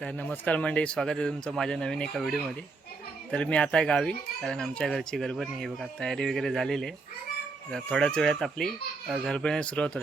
तर नमस्कार मंडळी स्वागत आहे तुमचं माझ्या नवीन एका व्हिडिओमध्ये. तर मी आता गावी कारण आमच्या घरची गरबणी आहे बघा तयारी वगैरे झालेली आहे. थोड्याच वेळात आपली अ, गरबणी सुरुवात होत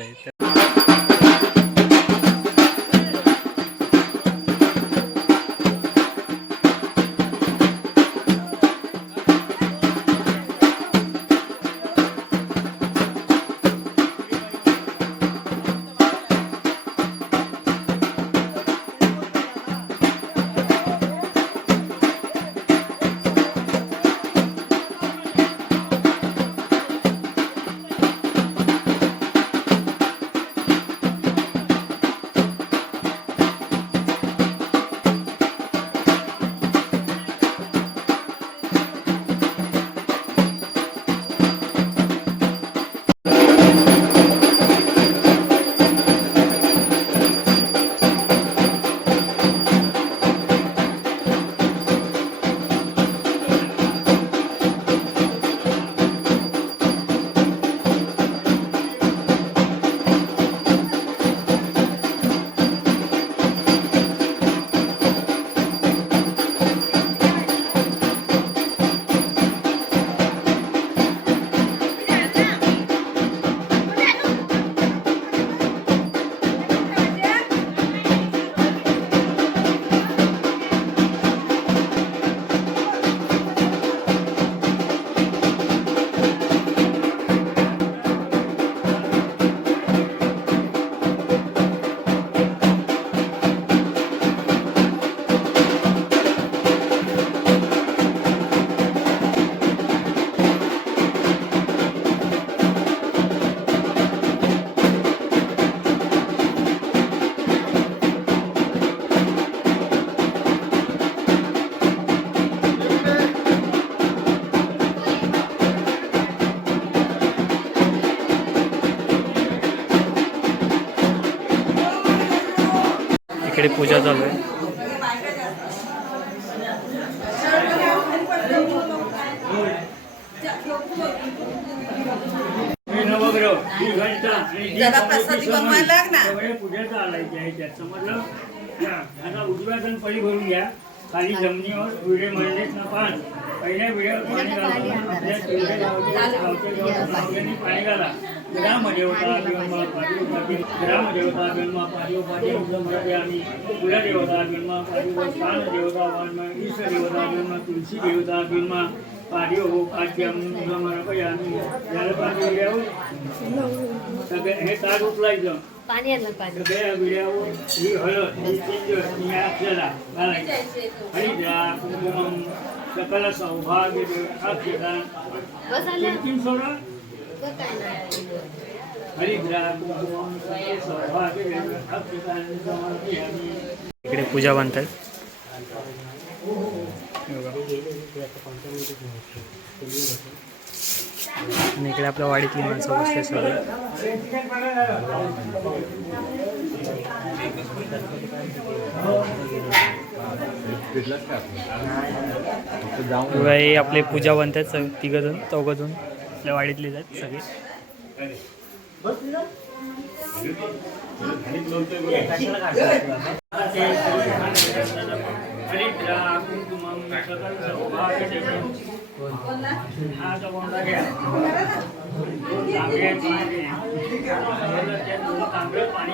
इकडे पूजा चालू आहे जरा प्रसादी बनवायला लाग ना. पुढ्याचा आलायचे आहे त्यात समजलं आता उजव्या जण पळी भरून घ्या खाली जमिनीवर विडे ना पान पहिल्या विड्यावर पाणी घालून आपल्या पाणी घाला ગ્રામ દેવતાગણમાં પાર્યો ગ્રામ દેવતાગણમાં પાર્યો પાર્યો બ્રહ્મરવ્યામી કુલદેવતાગણમાં પાર્યો સ્થાન દેવતાગણમાં ઈશ્વર દેવતાગણમાં તુલસી દેવતાગણમાં પાર્યો પાઠ્યમ બ્રહ્મરવ્યામી જ્યારે પાર્યો લેવું હે તાર ઉપલાઈ જાઉં પાણી અલગ પાડી બે વિડિયો ઈ સૌભાગ્ય इकडे पूजा बांधतात हे बघा. आणि इकडे आपल्या वाडीतली माणसं बसले सगळे. आपले पूजा बांधतात तिघ जण चौघ जण आपल्या वाडीतले आहेत सगळे. हा पाणी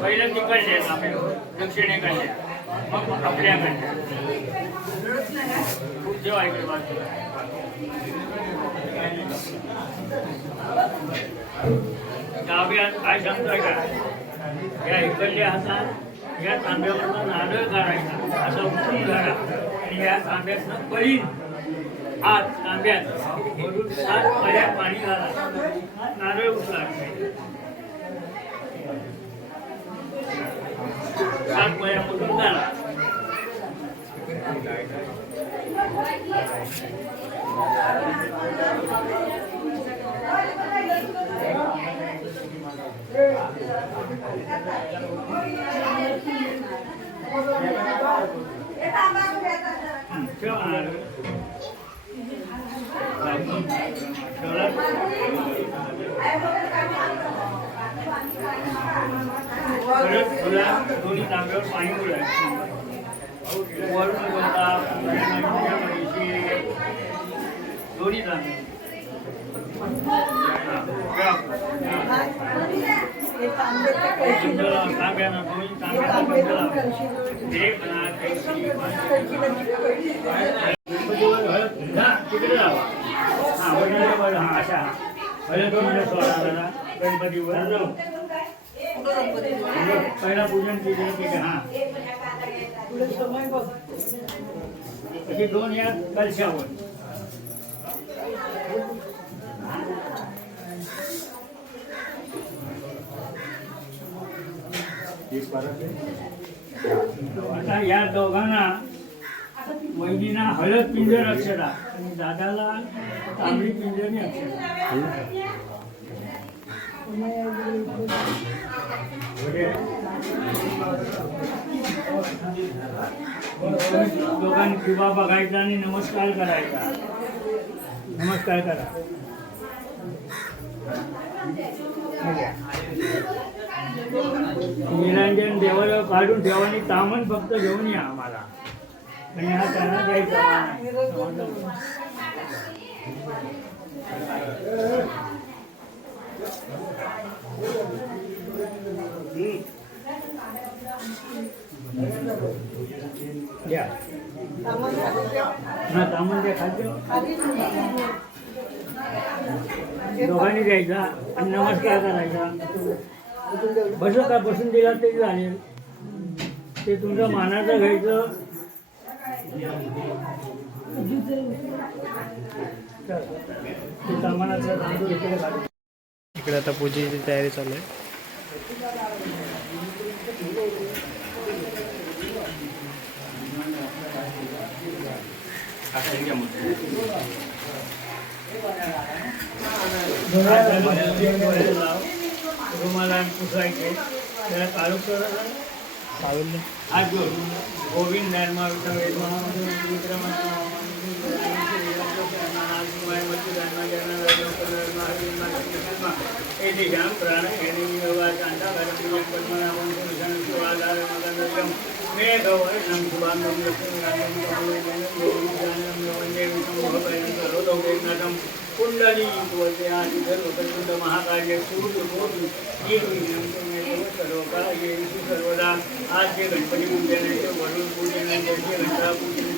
पहिलं तिकडले आपल्या दक्षिणेकडल्या काय सांगतोय का या इकडल्या हातात या तांब्यावरनं नारळ काढायचा असा उचलून झाला आणि या तांब्यातनं पळी हात तांब्यात भरून सात पळ्या पाणी घाला नारळ उचला सात पळ्या भरून घाला ठेवा. ठेवला? परत तुला दोन्ही तांब्यावर पाणी बोलायचं वरून बोलता दोन्ही तांबे हे दोन्ही तांब्यानं हा तिकडे जावा हा अशा हळद सोडा जरा गणपतीवर जाऊ पहिला पूजन केले की हा। पुढे समय बघ अशी दोन या कलशावर आता या दोघांना वहिनीना हळद पिंजर अक्षरा आणि दोघांनी किंवा बघायचा आणि नमस्कार करायचा. नमस्कार करा. निरंजन देवाला काढून ठेवा आणि तामण फक्त घेऊन या आम्हाला. आणि हा त्यांना द्यायचा. द्या ना तामण द्या खाद्य दोघांनी द्यायचा आणि नमस्कार करायचा. बस का? बसून दिला तरी चालेल. ते तुमचं मानाचं घ्यायचं. ते सामानाचं तांदूळ इकडे इकडे आता पूजेची तयारी चालू आहे. रुमाला पुसायचे त्याला काळू जोड गोविंद धर्मा वेद महाराज प्राण मेघवर्णं शुभांगं लक्ष्मीनाथं कुंडली सर्वकुंड महाकार्य सूर्यकोटि सर्वकार्येषु सर्वदा आद्य गणपती पूजनाचे वरुण पूजनाचे घंटा पूजन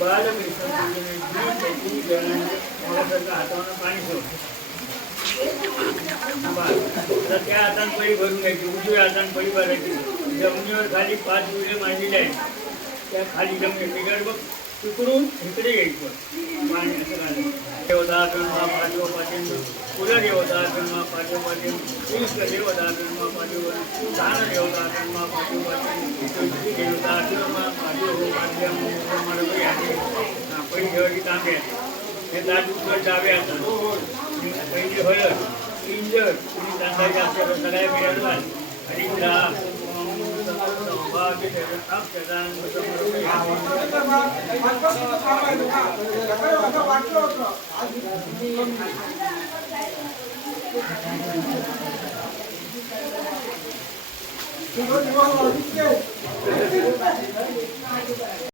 बालकृष्ण पूजन पूजन मला सगळं हातावर पाणी सोड तर त्या हातान पळी भरून घ्यायची उजव्या हातान पळी भरायची जमिनीवर खाली पाच विळे मांडलेले आहेत त्या खाली जमिनी बिघड बघ तिकडून इकडे यायचं पाणी असं घालायचं देवता ब्रह्मा पाठव पाठिंब कुल देवता ब्रह्मा पाठव पाठिंब इष्ट देवता ब्रह्मा पाठव दान देवता ब्रह्मा पाठव पाठिंब तुलसी देवता ब्रह्मा पाठव पाठ्यम मडपी आहे पळी ठेवायची तांबे हे दाट उतर डावे हातात पहिली हळद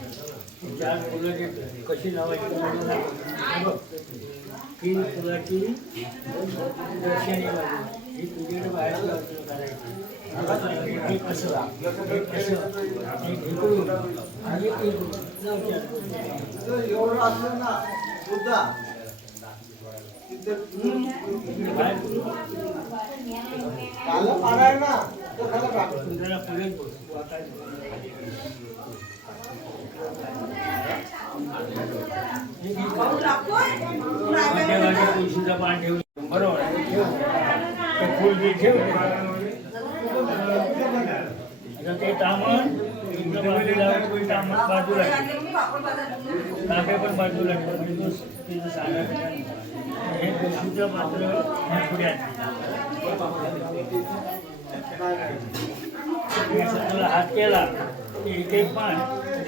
चार फुलं कशी लावायची तीन फुलाची दर्शनी बाजू ही तुझ्याकडे बाहेर करायची हे कसं हे कसं हे आणि इकडून एवढं असलं ना सुद्धा बाहेर काला ना तर खाला पुढे सुंदरला फुलेच बघ वाटायचं हे घे. मध्यभागी तुळशीचं पान ठेवून बरोबर आहे, ठेव ते तामण बाजूला ते पण बाजूला हे तुळशीचं पात्र पुढे तुला हात केला की एक एक पान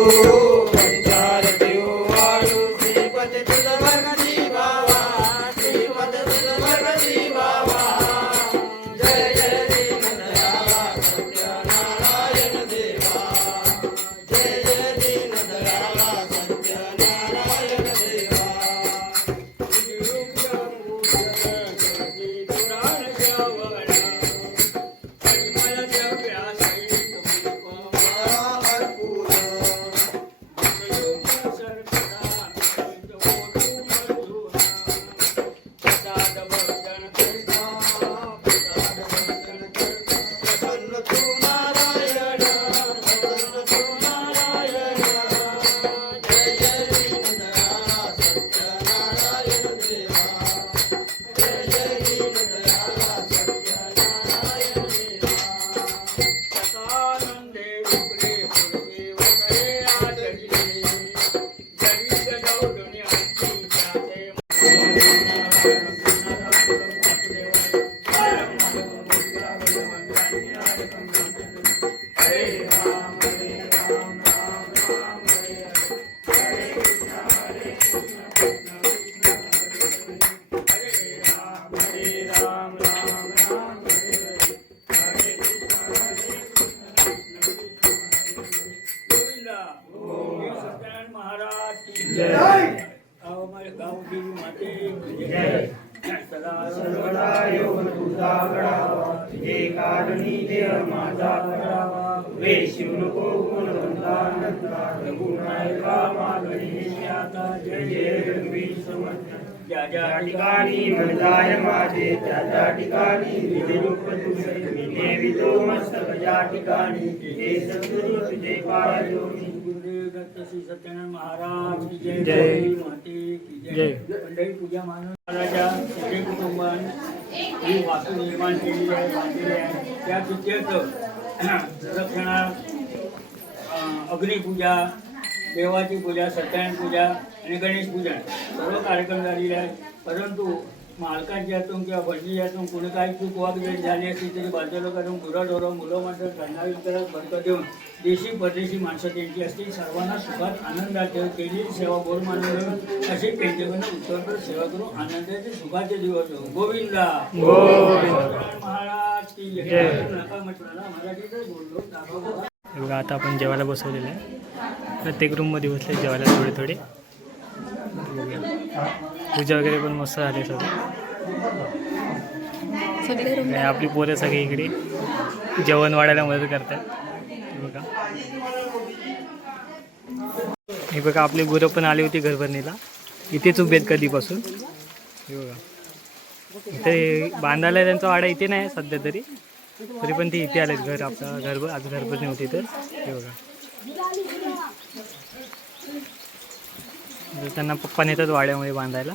Oh. oh, oh. सदा सर्वदा योग तुझा घडावा कारणी देह माझा वे शिव नको गुणवंता नंदा रघुनायका मागणी आता जय जय रघुवीर समर्थ ज्या ज्या ठिकाणी माझे त्या त्या ठिकाणी विधिरूप तुझे विजय देवितो मस्तक ज्या ठिकाणी सद्गुरु तुझे पाय गुरुदेव दत्त श्री सत्यनारायण महाराज की जय जय. गौरी माते की जय. जय पंढरी पूजा मानून महाराजा सगळे कुटुंबाने ही वास्तू निर्माण केलेली आहे बांधलेली आहे त्या तिथेच प्रदक्षिणा अं, अग्निपूजा देवाची पूजा सत्यनारायण पूजा आणि गणेश पूजन सर्व कार्यक्रम झालेले आहेत परंतु मालकाच्या हातून किंवा भटजी हातून कोणी काही चूक वागवेळ झाली असली तरी बाजूला करून गुरंढोरं मुलं माणसं धनावी करत बरकत देऊन देशी परदेशी माणसं त्यांची असतील सर्वांना सुखात आनंदात ठेव केलेली सेवा गोड मानून अशी त्यांच्याकडनं उत्तरपर सेवा करून आनंदाचे सुखाचे दिवस. गोविंदा. महाराज की जय. नका म्हटलं मराठीतच बोललो. दाखवा बघा आता आपण जेवायला बसवलेलं आहे. प्रत्येक रूममध्ये बसले जेवायला थोडे थोडे. बघूया. पूजा वगैरे पण मस्त झाली सगळं. आपली पोरं सगळी इकडे. जेवण वाढायला मदत करतात. बघा. हे बघा आपली गुरं पण आली होती घरभरणीला. इथेच उभेत कधीपासून. हे बघा. इथे बांधायला त्यांचा वाडा इथे नाही सध्या तरी. तरी पण ते इथे आलेत घर आपलं. घर आज घरभरणी होती तर हे बघा तर त्यांना पप्पा नेतात वाड्यामध्ये बांधायला.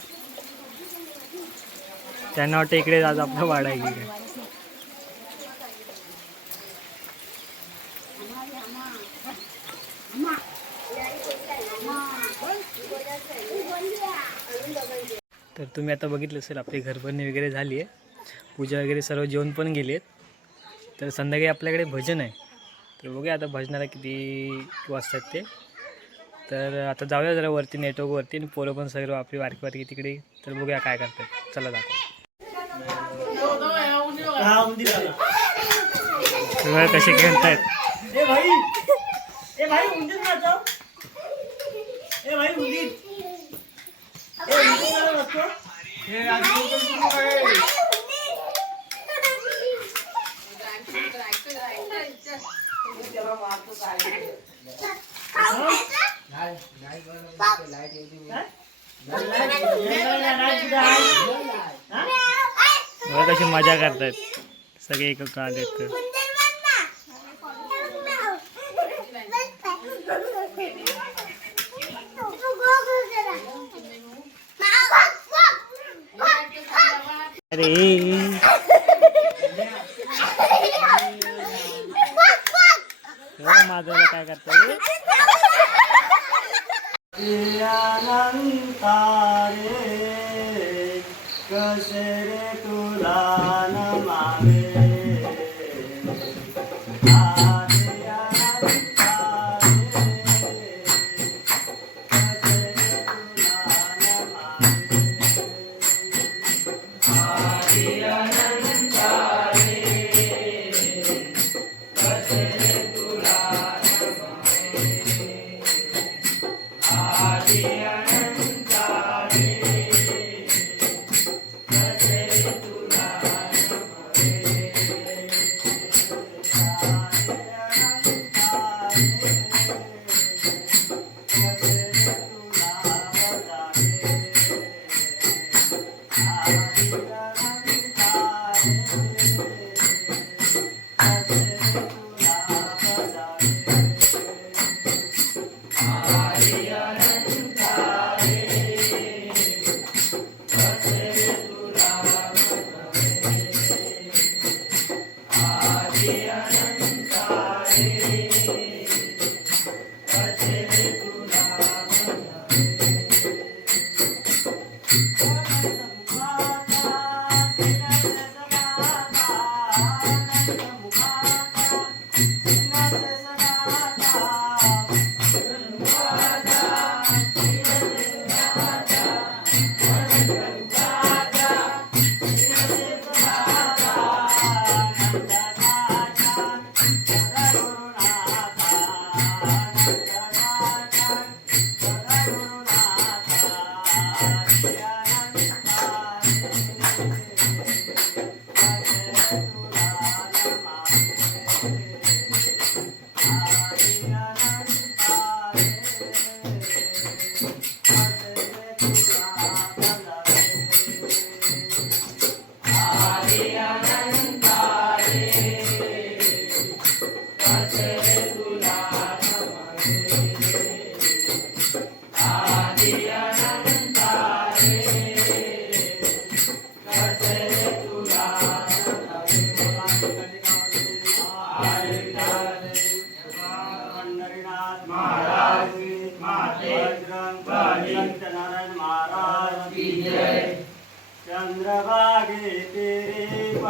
त्यांना वाटतं इकडे आज आपला वाडा आहे. तर तुम्ही आता बघितलं असेल आपली घरभरणी वगैरे झाली आहे. पूजा वगैरे सर्व जेवण पण गेली आहेत. तर संध्याकाळी आपल्याकडे भजन आहे. तर बघूया आता भजनाला किती वाजतात ते. तर आता जाऊया जरा वरती नेटवर्कवरती आणि पोरं पण सर्व आपली वारकी वारकी तिकडे. तर बघूया काय करतात. चला दाखव. सगळं कसे खेळतायत. बघा कशी मजा करतायत सगळे एक आलेत तर. अरे माझं काय करताय कसे Yeah.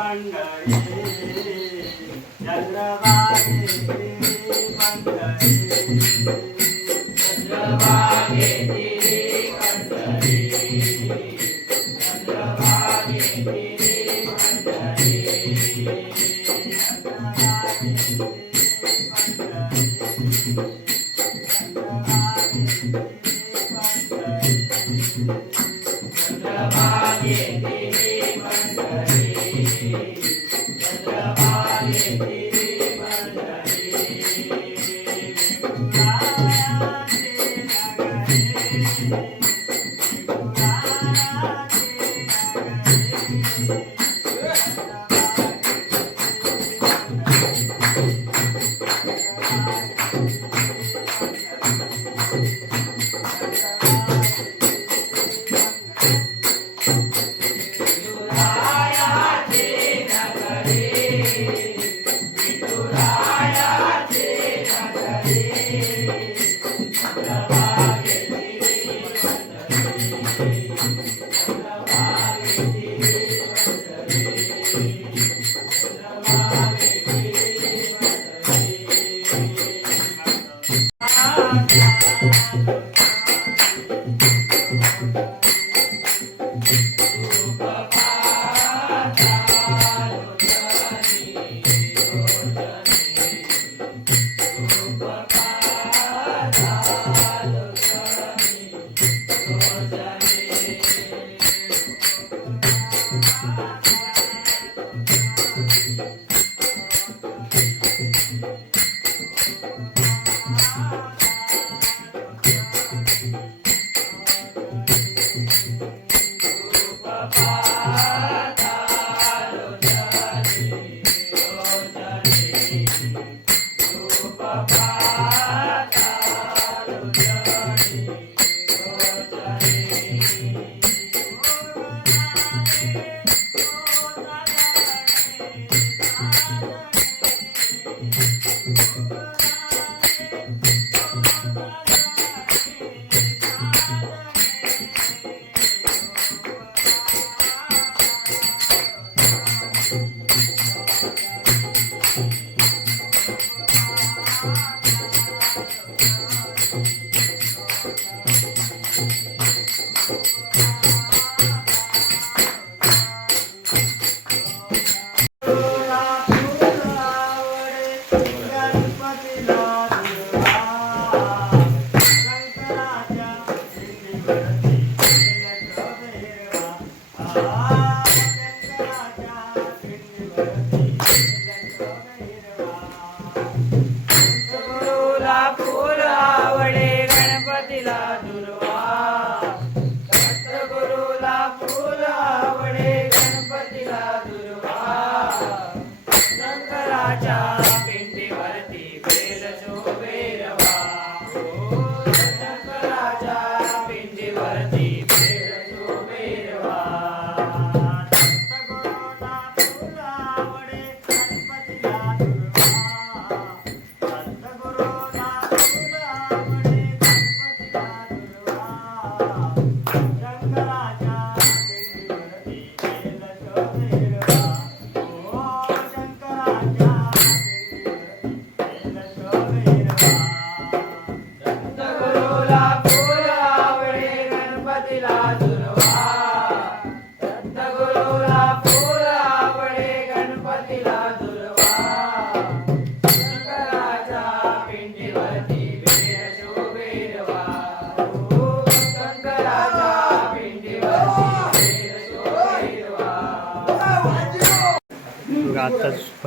तेरे पंढरी चंद्रभागे तेरे Mm-hmm.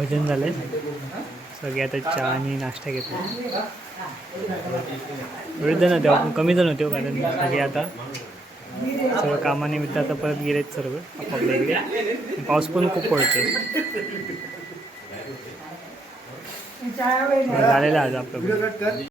भजन झालं सगळे आता चहा आणि नाश्ता घेतो वेळ जण होते आपण कमी जण होते हो, कारण सगळे आता सर्व कामानिमित्त आता परत गेलेत सर्व आपापल्या इकडे. पाऊस पण खूप पडतो झालेला आज आपलं.